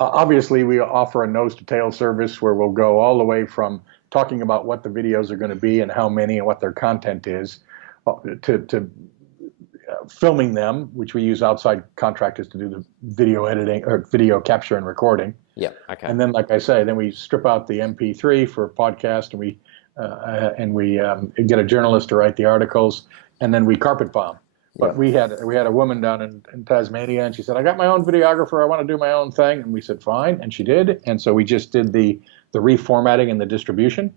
Obviously, we offer a nose to tail service where we'll go all the way from talking about what the videos are going to be and how many and what their content is, to filming them, which we use outside contractors to do the video editing or video capture and recording. Yeah. Okay. And then, like I say, then we strip out the MP3 for a podcast, and we get a journalist to write the articles, and then we carpet bomb. Yeah. But we had a woman down in Tasmania, and she said, "I got my own videographer. I want to do my own thing." And we said, "Fine," and she did. And so we just did the reformatting and the distribution.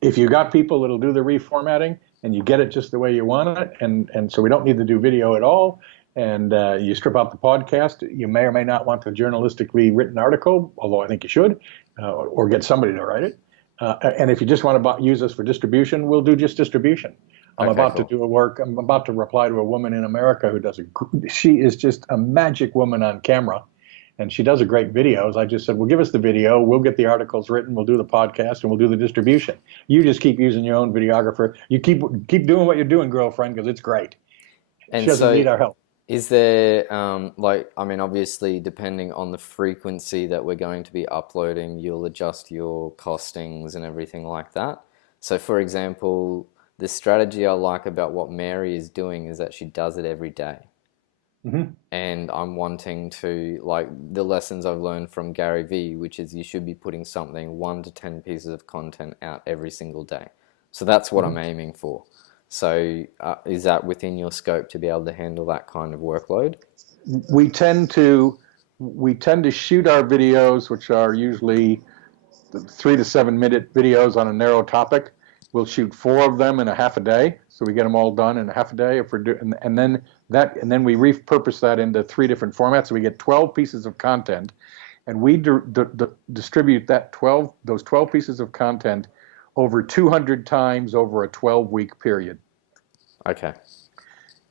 If you got people that'll do the reformatting and you get it just the way you want it, and so we don't need to do video at all, and you strip out the podcast, you may or may not want the journalistically written article, although I think you should, or get somebody to write it. And if you just want to use us for distribution, we'll do just distribution. I'm about to do I'm about to reply to a woman in America who she is just a magic woman on camera. And she does a great videos. I just said, well, give us the video. We'll get the articles written. We'll do the podcast, and we'll do the distribution. You just keep using your own videographer. You keep doing what you're doing, girlfriend, because it's great. And she doesn't need our help. Is there, obviously, depending on the frequency that we're going to be uploading, you'll adjust your costings and everything like that. So, for example, the strategy I like about what Mary is doing is that she does it every day. Mm-hmm. And I'm wanting to, like the lessons I've learned from Gary Vee, which is you should be putting something 1 to 10 pieces of content out every single day. So that's what I'm aiming for. So is that within your scope to be able to handle that kind of workload? We tend to shoot our videos, which are usually 3 to 7 minute videos on a narrow topic. We'll shoot 4 of them in a half a day, so we get them all done in a half a day. If we're and then we repurpose that into 3 different formats. So we get 12 pieces of content, and we distribute those 12 pieces of content over 200 times over a 12-week period. Okay.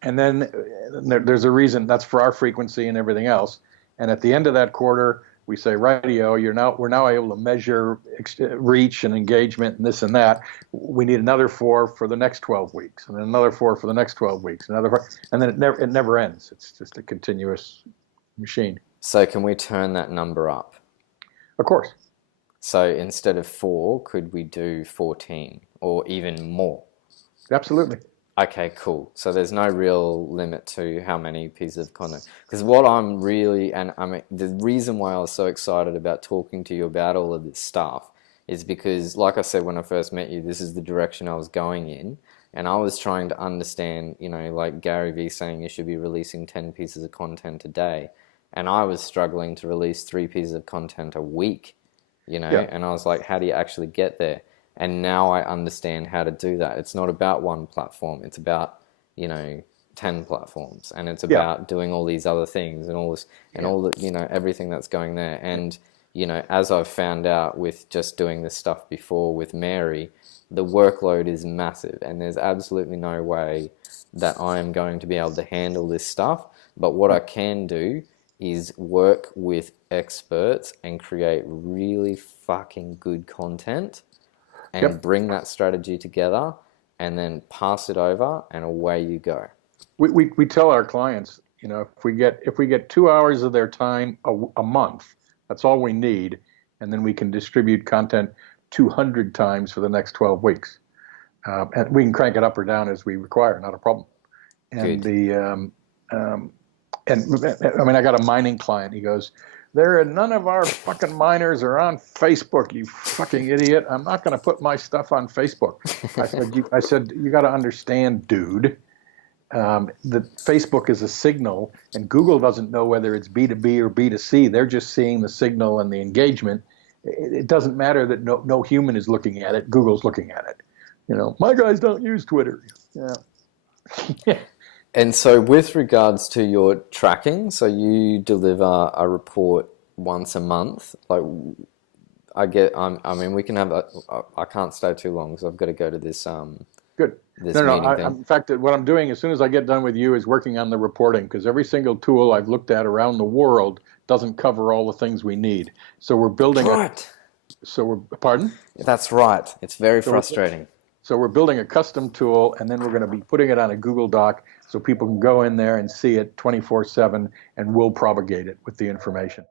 And then there's a reason that's for our frequency and everything else. And at the end of that quarter, we say, rightio, we're now able to measure reach and engagement and this and that. We need another 4 for the next 12 weeks, and then another 4 for the next 12 weeks, another 4, and then it never ends. It's just a continuous machine. So can we turn that number up? Of course. So instead of 4, could we do 14 or even more? Absolutely. Okay, cool. So there's no real limit to how many pieces of content. Because what I'm really, and I mean, the reason why I was so excited about talking to you about all of this stuff is because, like I said, when I first met you, this is the direction I was going in. And I was trying to understand, like Gary Vee saying you should be releasing 10 pieces of content a day. And I was struggling to release 3 pieces of content a week, Yeah. And I was like, how do you actually get there? And now I understand how to do that. It's not about one platform. It's about, 10 platforms. And it's about doing all these other things and all this, and all the, everything that's going there. And, as I've found out with just doing this stuff before with Mary, the workload is massive. And there's absolutely no way that I am going to be able to handle this stuff. But what I can do is work with experts and create really fucking good content and bring that strategy together and then pass it over, and away you go. We tell our clients, if we get 2 hours of their time a month, that's all we need, and then we can distribute content 200 times for the next 12 weeks. And we can crank it up or down as we require, not a problem. And Good. I mean, I got a mining client. He goes, none of our fucking miners are on Facebook, you fucking idiot. I'm not going to put my stuff on Facebook. I said, you got to understand, dude, that Facebook is a signal, and Google doesn't know whether it's B2B or B2C. They're just seeing the signal and the engagement. It doesn't matter that no human is looking at it. Google's looking at it. My guys don't use Twitter. Yeah. And so with regards to your tracking, so you deliver a report once a month. Like I mean, we can have I can't stay too long because I've got to go to this Good. This No, meeting thing. in fact, what I'm doing as soon as I get done with you is working on the reporting, because every single tool I've looked at around the world doesn't cover all the things we need. So we're building pardon? That's right. It's very frustrating. So we're building a custom tool, and then we're going to be putting it on a Google Doc so people can go in there and see it 24/7, and we'll propagate it with the information.